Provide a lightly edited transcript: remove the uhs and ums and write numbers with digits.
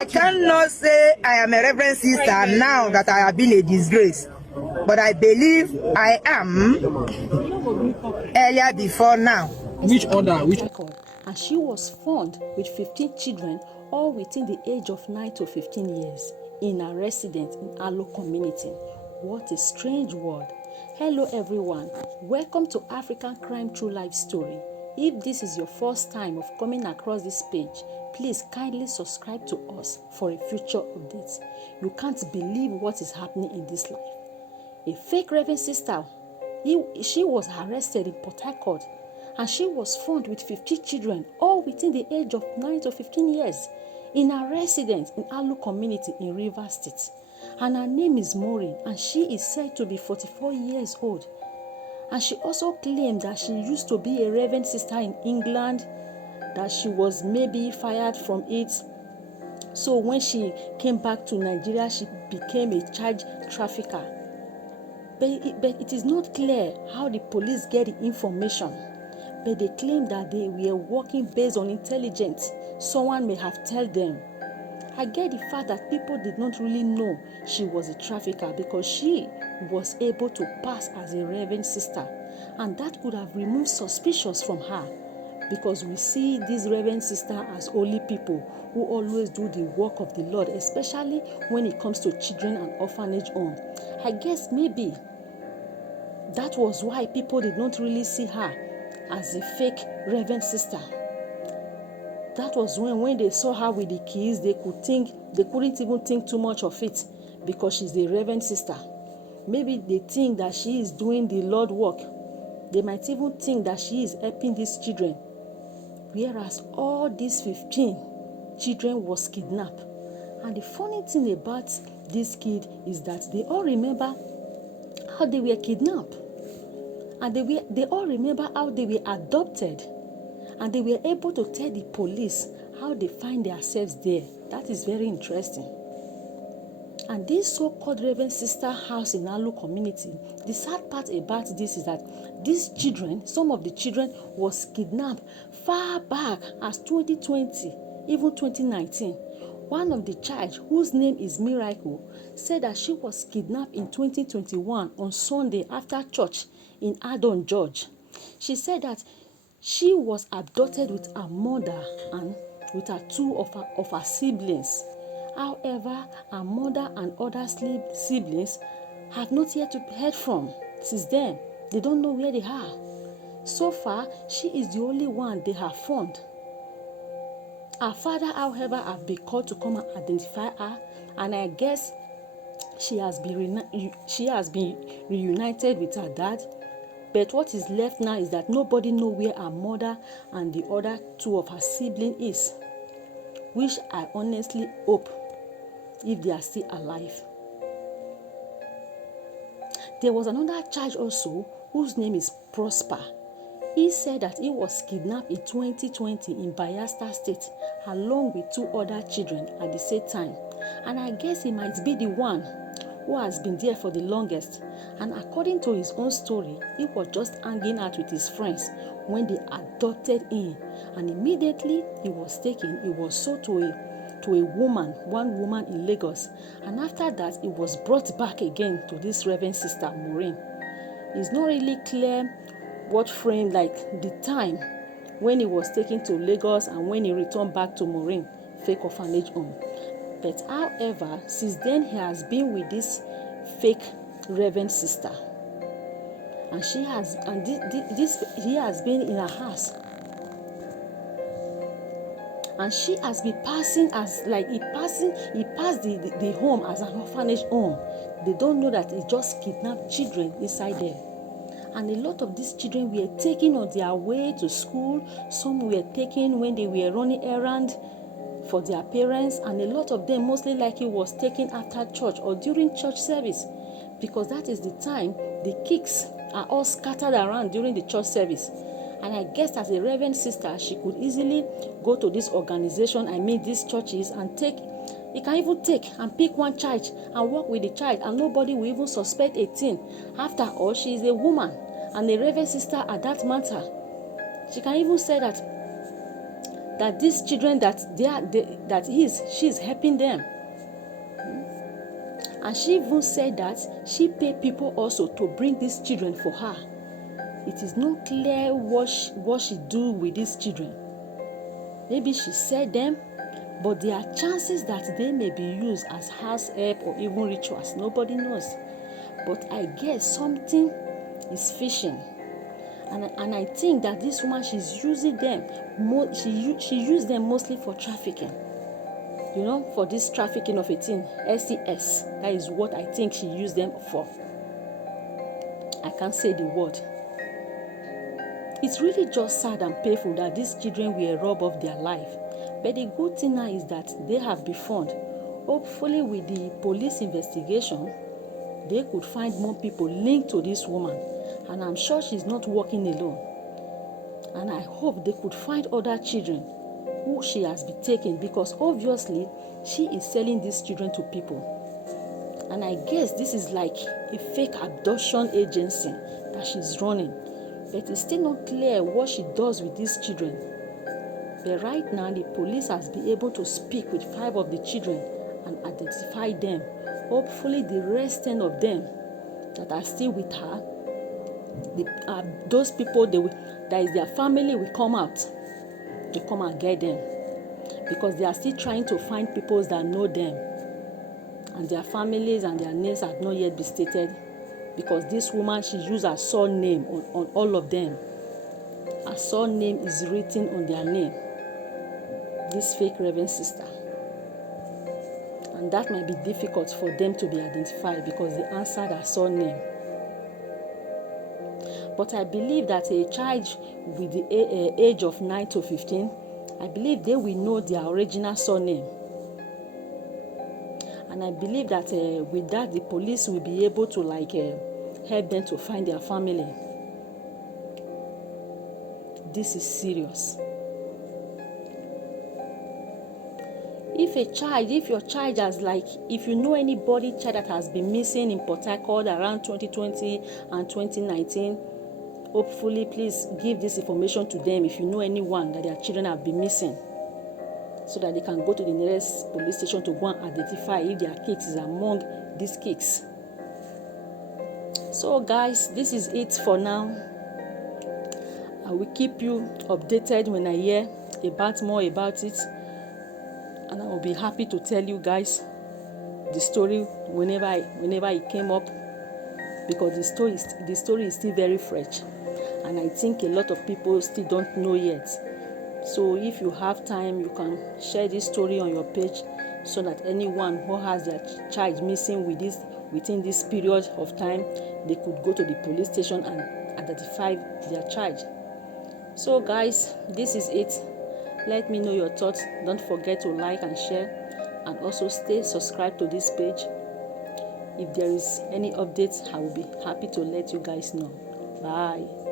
I cannot say I am a reverend sister now that I have been a disgrace, but I believe I am earlier before now. Which order? Which? And she was found with 15 children, all within the age of 9 to 15 years, in a residence in Alo community. What a strange world. Hello everyone, welcome to African Crime True Life Story. If this is your first time of coming across this page, please kindly subscribe to us for a future update. You can't believe what is happening in this life. A fake Reverend Sister, she was arrested in Port Harcourt, and she was found with 50 children, all within the age of 9 to 15 years, in a residence in Alu community in Rivers State. And her name is Maureen, and she is said to be 44 years old. And she also claimed that she used to be a Reverend Sister in England, that she was maybe fired from it. So when she came back to Nigeria, she became a child trafficker. But it is not clear how the police get the information. But they claim that they were working based on intelligence. Someone may have told them. I get the fact that people did not really know she was a trafficker because she was able to pass as a Reverend Sister. And that could have removed suspicions from her, because we see these Reverend Sister as holy people who always do the work of the Lord, especially when it comes to children and orphanage home. I guess maybe that was why people did not really see her as a fake Reverend Sister. That was when they saw her with the keys, they couldn't even think too much of it, because she's a Reverend Sister. Maybe they think that she is doing the Lord work. They might even think that she is helping these children. Whereas all these 15 children was kidnapped. And the funny thing about this kid is that they all remember how they were kidnapped. And they all remember how they were adopted. And they were able to tell the police how they find themselves there. That is very interesting. And this so-called Reverend Sister house in Alu community, the sad part about this is that these children, some of the children was kidnapped far back as 2020, even 2019. One of the child, whose name is Miracle, said that she was kidnapped in 2021 on Sunday after church in Adon, George. She said that she was adopted with her mother and with her two of her siblings. However, her mother and other siblings have not yet heard from. Since then, they don't know where they are. So far, she is the only one they have found. Her father, however, have been called to come and identify her, and I guess she has been reunited with her dad. But what is left now is that nobody knows where her mother and the other two of her siblings is, which I honestly hope if they are still alive. There was another child also whose name is Prosper. He said that he was kidnapped in 2020 in Bayelsa State along with two other children at the same time. And I guess he might be the one who has been there for the longest. And according to his own story, he was just hanging out with his friends when they adopted him. And immediately he was taken, he was sold to one woman in Lagos. And after that, he was brought back again to this Reverend Sister Maureen. It's not really clear what frame, like the time when he was taken to Lagos and when he returned back to Maureen, fake orphanage home. But however, since then he has been with this fake Reverend Sister, and he has been in her house, and she has been passing as like he passed the home as an orphanage home. They don't know that he just kidnapped children inside there. And a lot of these children were taken on their way to school. Some were taken when they were running errands for their parents, and a lot of them mostly likely was taken after church or during church service, because that is the time the kids are all scattered around during the church service. And I guess as a Reverend Sister, she could easily go to this organization, these churches, and you can even take and pick one child and work with the child, and nobody will even suspect a thing. After all, she is a woman and a Reverend Sister at that matter. She can even say that that these children that she's helping them. And she even said that she paid people also to bring these children for her. It is not clear what she do with these children. Maybe she said them, but there are chances that they may be used as house help or even rituals. Nobody knows. But I guess something is fishing. And I think that this woman, she's using them. She used them mostly for trafficking. For this trafficking of a teen, SES. That is what I think she used them for. I can't say the word. It's really just sad and painful that these children were robbed of their life. But the good thing now is that they have been found. Hopefully with the police investigation, they could find more people linked to this woman. And I'm sure she's not working alone. And I hope they could find other children who she has been taking, because obviously she is selling these children to people. And I guess this is like a fake abduction agency that she's running. But it's still not clear what she does with these children. But right now, the police has been able to speak with 5 of the children and identify them. Hopefully, the rest 10 of them that are still with her, those people that is their family will come out. They come and get them. Because they are still trying to find people that know them. And their families and their names have not yet been stated. Because this woman, she used her surname on all of them. Her surname is written on their name. This fake Reverend Sister. And that might be difficult for them to be identified because they answered her surname. But I believe that a child with the age of 9 to 15, I believe they will know their original surname. And I believe that with that, the police will be able to help them to find their family. This is serious. If your child has if you know anybody child that has been missing in Port Harcourt around 2020 and 2019, hopefully please give this information to them if you know anyone that their children have been missing, so that they can go to the nearest police station to go and identify if their kids is among these kids. So guys, this is it for now. I will keep you updated when I hear more about it, and I will be happy to tell you guys the story whenever it came up, because the story is still very fresh, and I think a lot of people still don't know yet. So if you have time, you can share this story on your page, so that anyone who has their child missing within this period of time, they could go to the police station and identify their child. So guys, this is it. Let me know your thoughts. Don't forget to like and share, and also stay subscribed to this page. If there is any updates, I will be happy to let you guys know. Bye.